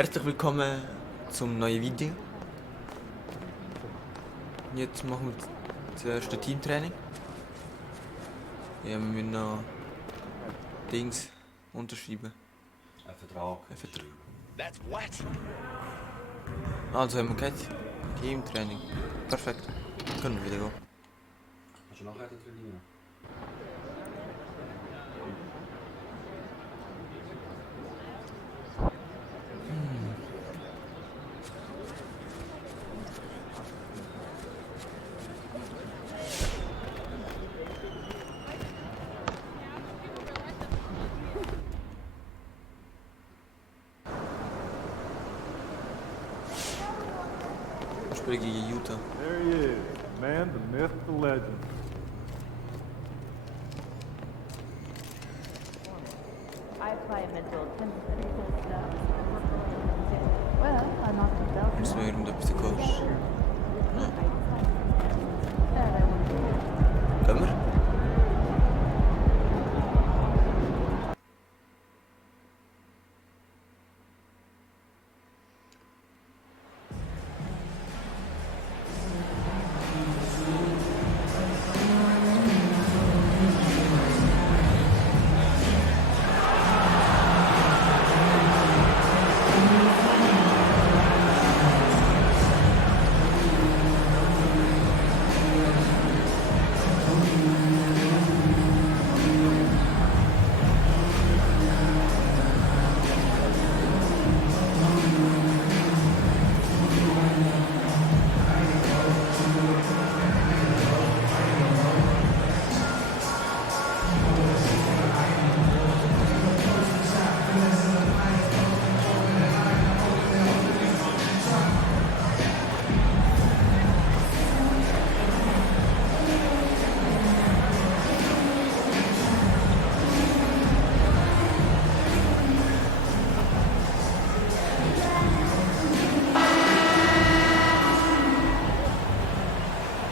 Herzlich willkommen zum neuen Video. Jetzt machen wir das erste Teamtraining. Ja, wir müssen noch Dings unterschreiben. Ein Vertrag. That's what? Also haben wir gehört. Teamtraining. Perfekt. Können wir wieder gehen. Hast du noch etwas verdienen? Gegen Utah. There he is, the man, the myth, the legend. I apply a mental 10% stuff. Well, I'm not the Müssen wir irgendetwas kosten? Können wir?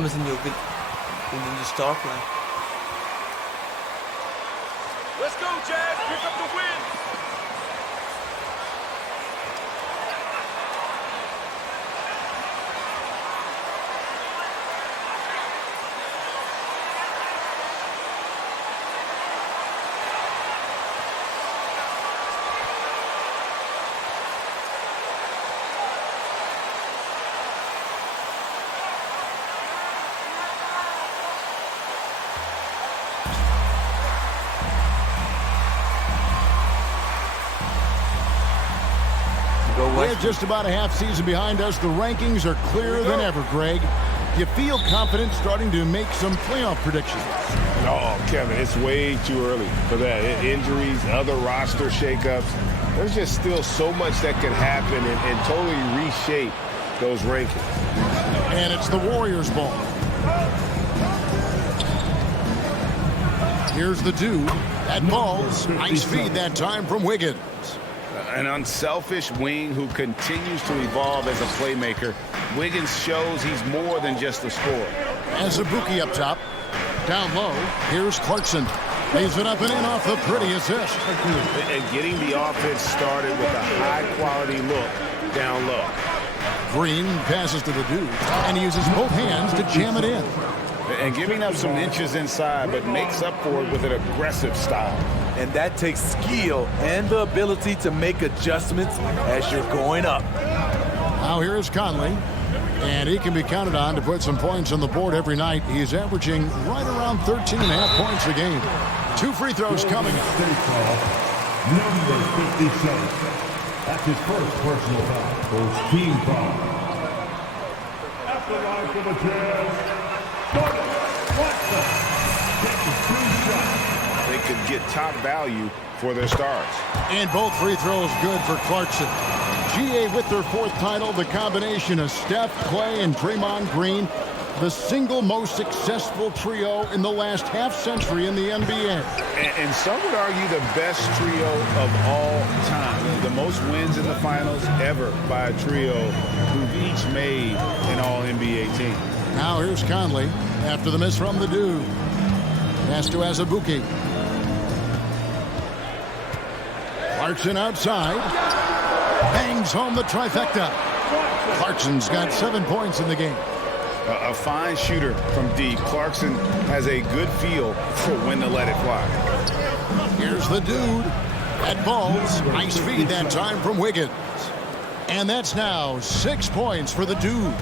Wir sind ja gut in der Startline. Let's go, Jazz! Pick up the win! With just about a half season behind us, the rankings are clearer than ever, Greg. You feel confident starting to make some playoff predictions? Oh, Kevin, it's way too early for that. Injuries, other roster shakeups. There's just still so much that could happen and totally reshape those rankings. And it's the Warriors' ball. Here's the dude. That ball's nice feed that time from Wiggins. An unselfish wing who continues to evolve as a playmaker. Wiggins shows he's more than just a scorer. As a Buki up top. Down low, here's Clarkson. Leaves it up and in off the pretty assist. And getting the offense started with a high-quality look down low. Green passes to the dude, and he uses both hands to jam it in. And giving up some inches inside, but makes up for it with an aggressive style. And that takes skill and the ability to make adjustments as you're going up. Now here is Conley, and he can be counted on to put some points on the board every night. He's averaging right around 13.5 points a game. 2 free throws coming up. Number 57. That's his first personal foul. First team foul. At the line for the Jazz, They could get top value for their stars. And both free throws good for Clarkson. GA with their 4th title, the combination of Steph, Clay, and Draymond Green, the single most successful trio in the last half-century in the NBA. And some would argue the best trio of all time. The most wins in the finals ever by a trio who've each made an All-NBA team. Now here's Conley after the miss from the dude. Pass to Azubuike. Clarkson outside. Bangs home the trifecta. Clarkson's got 7 points in the game. A fine shooter from deep. Clarkson has a good feel for when to let it fly. Here's the dude. That ball's nice feed that time from Wiggins. And that's now 6 points for the dude.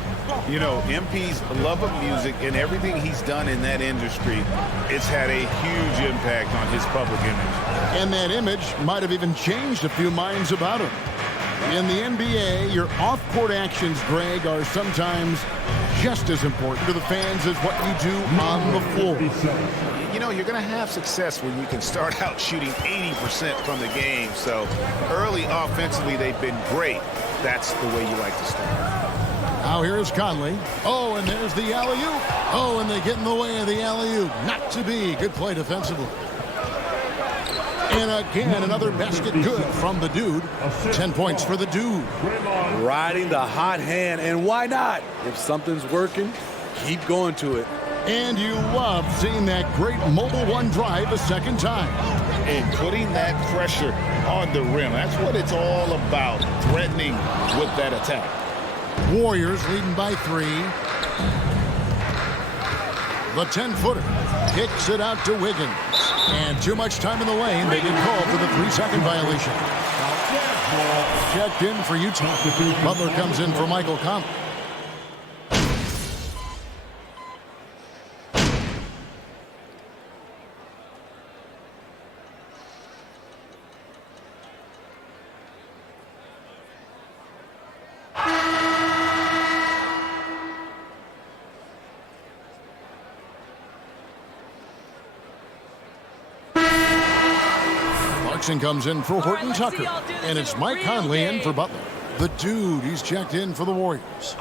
You know, MP's love of music and everything he's done in that industry, it's had a huge impact on his public image. And that image might have even changed a few minds about him. In the NBA, your off-court actions, Greg, are sometimes just as important to the fans as what you do on the floor. You know, you're going to have success when you can start out shooting 80% from the game. So early offensively, they've been great. That's the way you like to start. Now here's Conley. Oh, and there's the alley-oop. Oh, and they get in the way of the alley-oop. Not to be. Good play defensively. And again, another basket good from the dude. 10 points for the dude. Riding the hot hand, and why not? If something's working, keep going to it. And you love seeing that great mobile one drive a second time. And putting that pressure on the rim. That's what it's all about, threatening with that attack. Warriors leading by 3. The 10-footer kicks it out to Wiggins. And too much time in the lane. They get called for the 3-second violation. Checked in for Utah. Butler comes in for Michael Conley. Comes in for Horton Tucker, and it's Mike Conley in for Butler. The dude, he's checked in for the Warriors.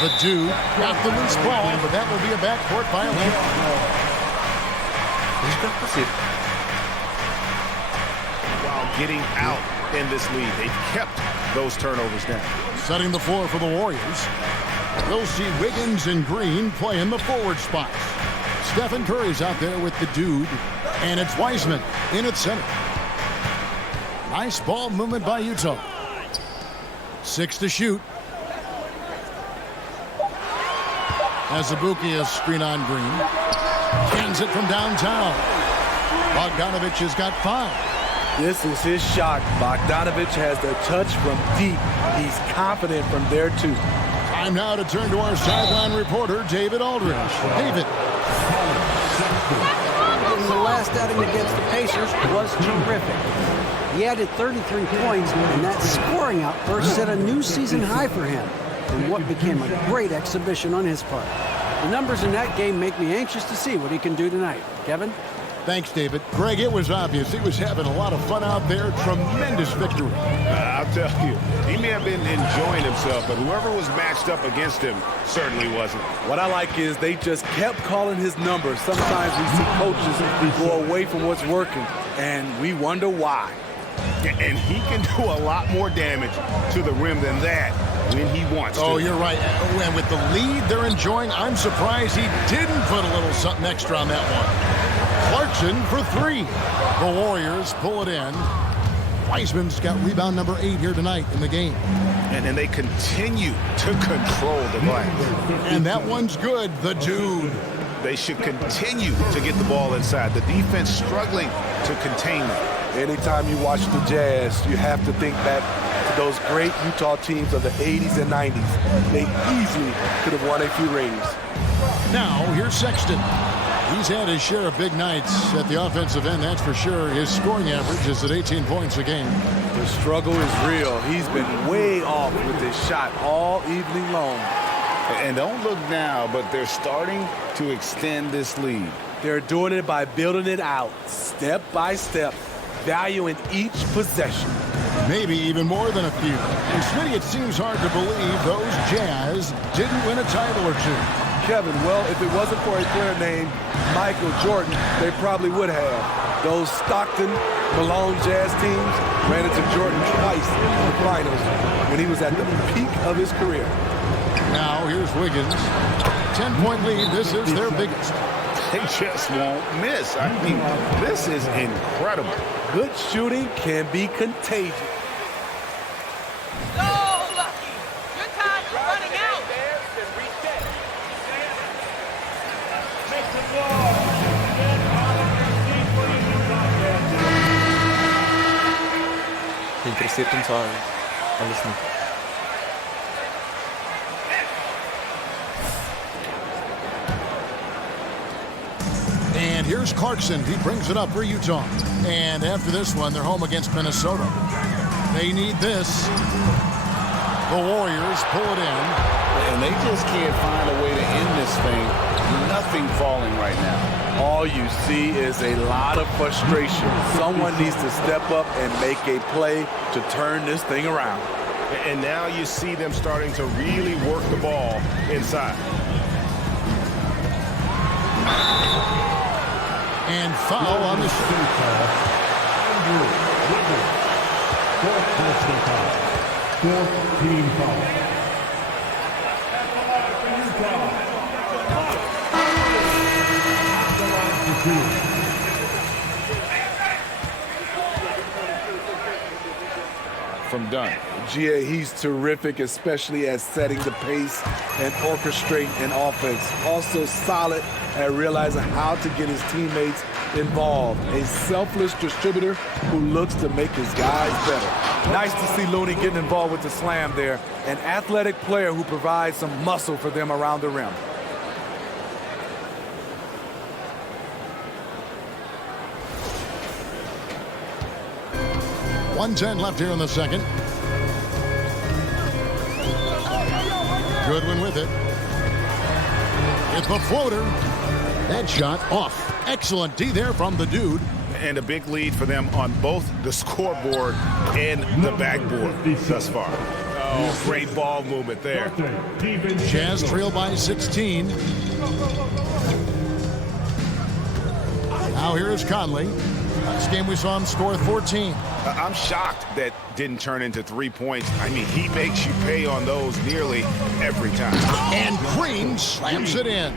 The dude got the loose ball, but that will be a backcourt violation. While getting out in this lead, they've kept those turnovers down. Setting the floor for the Warriors. They'll see Wiggins and Green play in the forward spots. Stephen Curry's out there with the dude, and it's Wiseman in at center. Nice ball movement by Utah. 6 to shoot. As Azubuike is screen on Green. Hands it from downtown. Bogdanovich has got 5. This is his shot. Bogdanovich has the touch from deep. He's confident from there, too. Time now to turn to our sideline reporter, David Aldridge. David. The last outing against the Pacers was terrific. He added 33 points, and that scoring outburst set a new season high for him in what became a great exhibition on his part. The numbers in that game make me anxious to see what he can do tonight. Kevin? Thanks, David. Greg, it was obvious. He was having a lot of fun out there. Tremendous victory. I'll tell you, he may have been enjoying himself, but whoever was matched up against him certainly wasn't. What I like is they just kept calling his numbers. Sometimes we see coaches go away from what's working, and we wonder why. And he can do a lot more damage to the rim than that when he wants to. Oh, you're right. And with the lead they're enjoying, I'm surprised he didn't put a little something extra on that one. Clarkson for 3. The Warriors pull it in. Wiseman's got rebound number 8 here tonight in the game. And then they continue to control the glass. And that one's good. The dude. They should continue to get the ball inside. The defense struggling to contain them. Anytime you watch the Jazz, you have to think back to those great Utah teams of the 80s and 90s. They easily could have won a few rings. Now, here's Sexton. He's had his share of big nights at the offensive end, that's for sure. His scoring average is at 18 points a game. The struggle is real. He's been way off with his shot all evening long. And don't look now, but they're starting to extend this lead. They're doing it by building it out, step by step, valuing each possession. Maybe even more than a few. And Smitty, it seems hard to believe those Jazz didn't win a title or 2. Kevin, well, if it wasn't for a player named Michael Jordan, they probably would have. Those Stockton, Malone Jazz teams ran into Jordan twice in the finals when he was at the peak of his career. Now, here's Wiggins. 10-point lead. This is their biggest. They just won't miss. I mean, this is incredible. Good shooting can be contagious. So lucky. Your time's running out. Det interessiert uns alles nicht. And here's Clarkson. He brings it up for Utah. And after this one, they're home against Minnesota. They need this. The Warriors pull it in. And they just can't find a way to end this thing. Nothing falling right now. All you see is a lot of frustration. Someone needs to step up and make a play to turn this thing around. And now you see them starting to really work the ball inside. And foul on the shot. Fourth personal foul. Fourth team foul. From Dunn. GA, he's terrific, especially at setting the pace and orchestrating an offense. Also solid at realizing how to get his teammates involved. A selfless distributor who looks to make his guys better. Nice to see Looney getting involved with the slam there. An athletic player who provides some muscle for them around the rim. .110 left here in the second. Goodwin with it. It's the floater. That shot off. Excellent D there from the dude. And a big lead for them on both the scoreboard and the backboard thus far. Oh, great ball movement there. Jazz trail by 16. Now here's Conley. Last game we saw him score 14. I'm shocked that didn't turn into 3 points. I mean, he makes you pay on those nearly every time. And Green slams it in.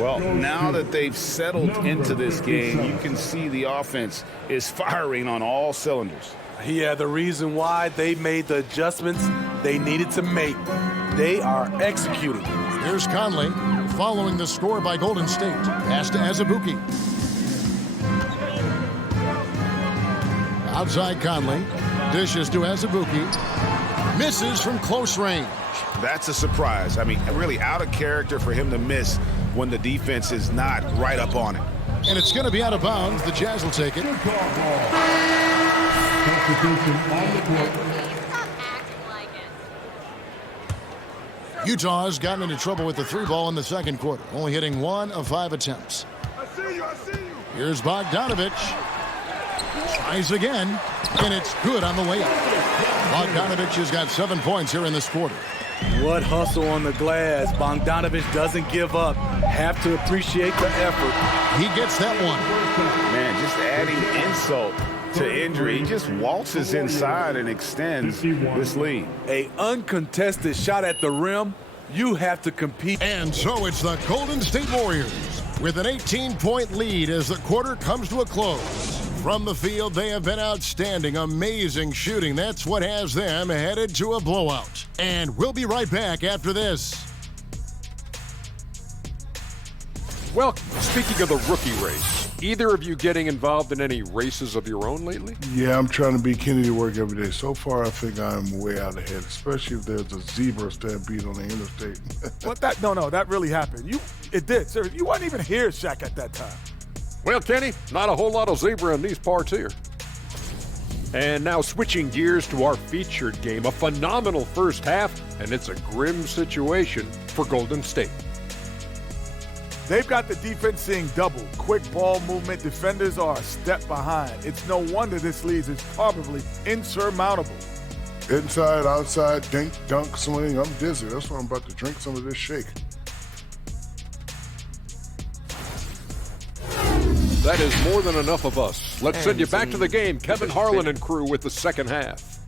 Well, now that they've settled into this game, you can see the offense is firing on all cylinders. Yeah, the reason why they made the adjustments they needed to make. They are executing. Here's Conley following the score by Golden State. Pass to Azubuike. Outside Conley. Dishes to Azubuike. Misses from close range. That's a surprise. I mean, really out of character for him to miss when the defense is not right up on it. And it's going to be out of bounds. The Jazz will take it. Utah has gotten into trouble with the three ball in the second quarter, only hitting 1 of 5 attempts. I see you. Here's Bogdanovich. Tries again, and it's good on the way up. Bogdanovich has got 7 points here in this quarter. What hustle on the glass. Bogdanovich doesn't give up. Have to appreciate the effort. He gets that one. Man, just adding insult to injury. He just waltzes inside and extends this lead. A uncontested shot at the rim. You have to compete. And so it's the Golden State Warriors with an 18-point lead as the quarter comes to a close. From the field, they have been outstanding. Amazing shooting. That's what has them headed to a blowout. And we'll be right back after this. Well, speaking of the rookie race, either of you getting involved in any races of your own lately? Yeah, I'm trying to beat Kenny to work every day. So far, I think I'm way out ahead, especially if there's a zebra stampede on the interstate. What that really happened. It did, sir. You weren't even here, Shaq, at that time. Well, Kenny, not a whole lot of zebra in these parts here. And now switching gears to our featured game, a phenomenal first half, and it's a grim situation for Golden State. They've got the defense seeing double. Quick ball movement. Defenders are a step behind. It's no wonder this lead is probably insurmountable. Inside, outside, dink, dunk, swing. I'm dizzy. That's why I'm about to drink some of this shake. That is more than enough of us. Let's send you back to the game. Kevin Harlan and crew with the second half.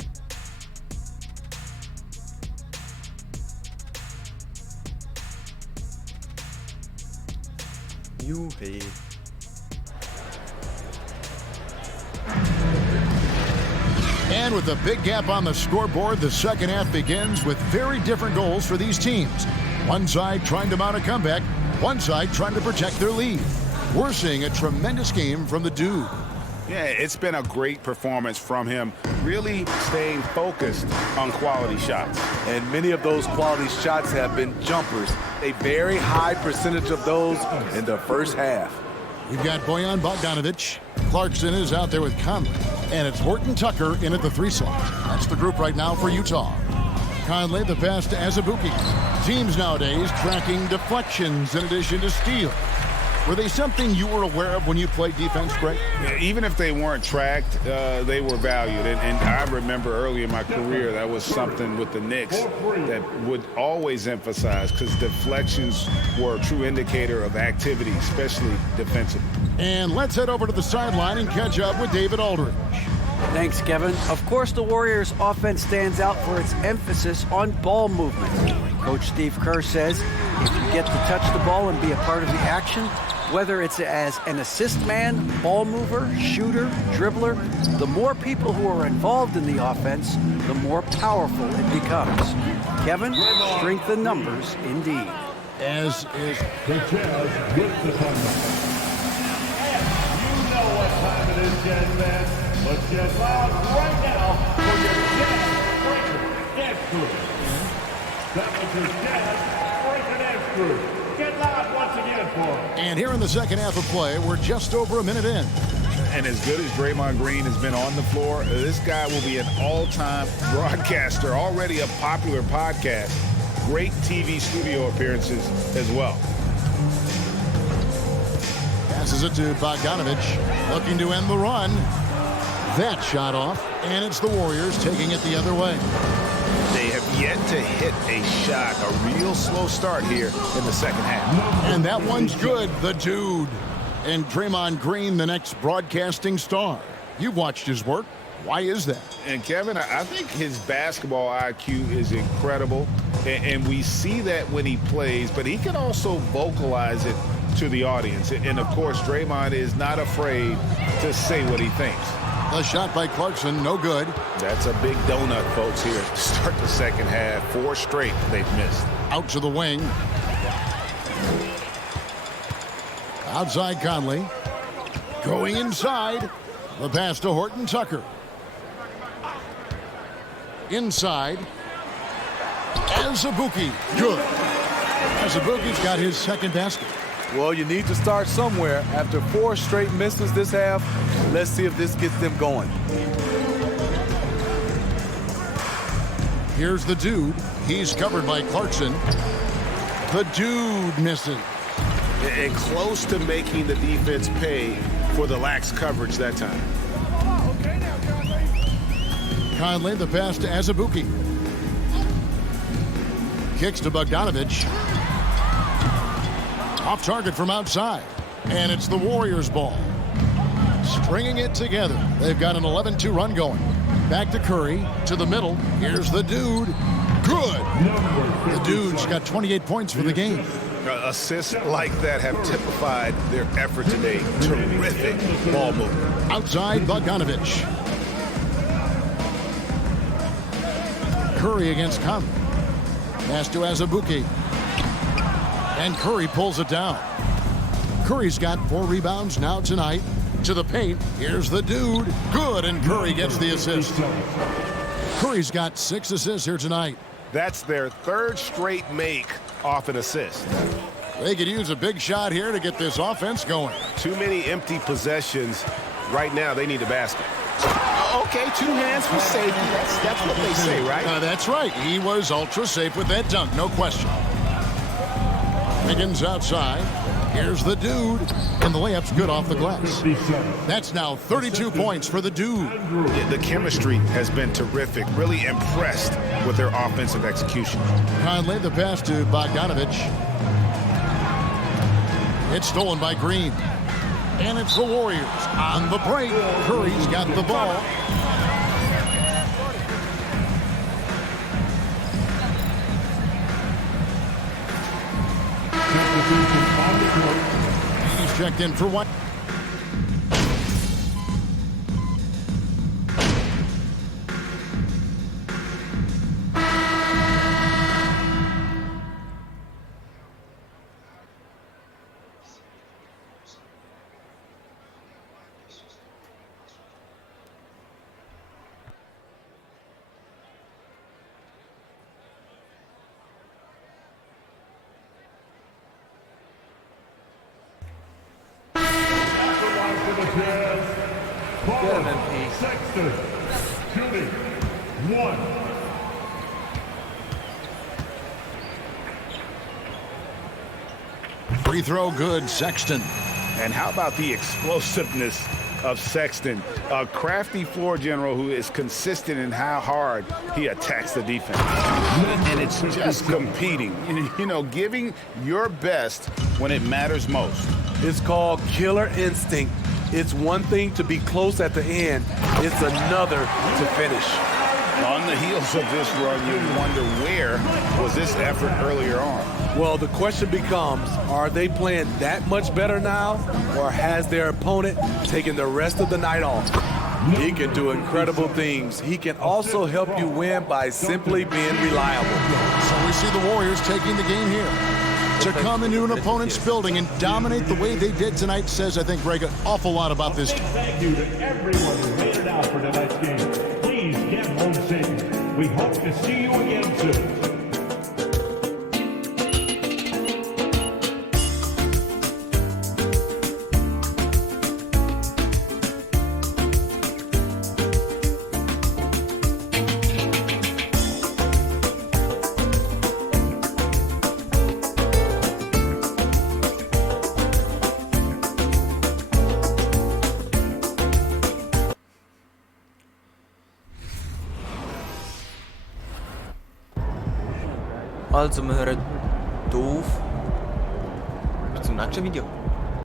Juhi. And with a big gap on the scoreboard, the second half begins with very different goals for these teams. One side trying to mount a comeback, one side trying to protect their lead. We're seeing a tremendous game from the dude. Yeah, it's been a great performance from him, really staying focused on quality shots. And many of those quality shots have been jumpers. A very high percentage of those in the first half. We've got Bojan Bogdanovic. Clarkson is out there with Conley. And it's Horton Tucker in at the 3 slot. That's the group right now for Utah. Conley, the pass to Azubuike. Teams nowadays tracking deflections in addition to steals. Were they something you were aware of when you played defense, Greg? Yeah, even if they weren't tracked, they were valued. And I remember early in my career, that was something with the Knicks that would always emphasize, because deflections were a true indicator of activity, especially defensively. And let's head over to the sideline and catch up with David Aldridge. Thanks, Kevin. Of course, the Warriors' offense stands out for its emphasis on ball movement. Coach Steve Kerr says if you get to touch the ball and be a part of the action, whether it's as an assist man, ball mover, shooter, dribbler, the more people who are involved in the offense, the more powerful it becomes. Kevin, strength in numbers indeed. As is The Jazz with the thunder. You know what time it is, Jazz fans. Let's get loud right now for your Jazz Breaker Dance Crew. That was your Jazz Breaker Dance Crew. Get loud once again for them. And here in the second half of play, we're just over a minute in. And as good as Draymond Green has been on the floor, this guy will be an all-time broadcaster, already a popular podcast. Great TV studio appearances as well. Passes it to Bogdanovic, looking to end the run. That shot off, and it's the Warriors taking it the other way. They have yet to hit a shot, a real slow start here in the second half. And that one's good, the dude. And Draymond Green, the next broadcasting star. You've watched his work. Why is that? And Kevin, I think his basketball IQ is incredible, and we see that when he plays, but he can also vocalize it to the audience. And of course, Draymond is not afraid to say what he thinks. The shot by Clarkson, no good. That's a big donut, folks, here to start the second half. 4 straight they've missed. Out to the wing. Outside Conley. Going inside. The pass to Horton Tucker. Inside. Azubuike. Good. Azubuike's got his second basket. Well, you need to start somewhere. After 4 straight misses this half, let's see if this gets them going. Here's the dude. He's covered by Clarkson. The dude misses. And close to making the defense pay for the lax coverage that time. Conley, the pass to Azubuike. Kicks to Bogdanovic. Off target from outside. And it's the Warriors' ball. Stringing it together. They've got an 11-2 run going. Back to Curry. To the middle. Here's the dude. Good. The dude's got 28 points for the game. Assists like that have typified their effort today. Terrific ball movement. Outside Bogdanovic. Curry against Conley. Pass to Azubuike. And Curry pulls it down. Curry's got 4 rebounds now tonight. To the paint. Here's the dude. Good, and Curry gets the assist. Curry's got 6 assists here tonight. That's their 3rd straight make off an assist. They could use a big shot here to get this offense going. Too many empty possessions. Right now, they need a basket. Okay, 2 hands for safety. That's what they say, right? That's right. He was ultra safe with that dunk, no question. Higgins outside. Here's the dude. And the layup's good off the glass. That's now 32 points for the dude. The chemistry has been terrific. Really impressed with their offensive execution. Conley, the pass to Bogdanovic. It's stolen by Green. And it's the Warriors on the break. Curry's got the ball. checked in for White. Get him, MP. Sexton, shooting, 1. Free throw good, Sexton. And how about the explosiveness of Sexton? A crafty floor general who is consistent in how hard he attacks the defense. And it's just competing, you know, giving your best when it matters most. It's called killer instinct. It's one thing to be close at the end. It's another to finish. On the heels of this run, you wonder where was this effort earlier on? Well, the question becomes, are they playing that much better now, or has their opponent taken the rest of the night off? He can do incredible things. He can also help you win by simply being reliable. So we see the Warriors taking the game here. To come into an opponent's building and dominate the way they did tonight says, I think, Greg, an awful lot about this. Thank you to everyone who made it out for tonight's game. Please get home safe. We hope to see you again soon. Also, wir hören auf. Bis zum nächsten Video.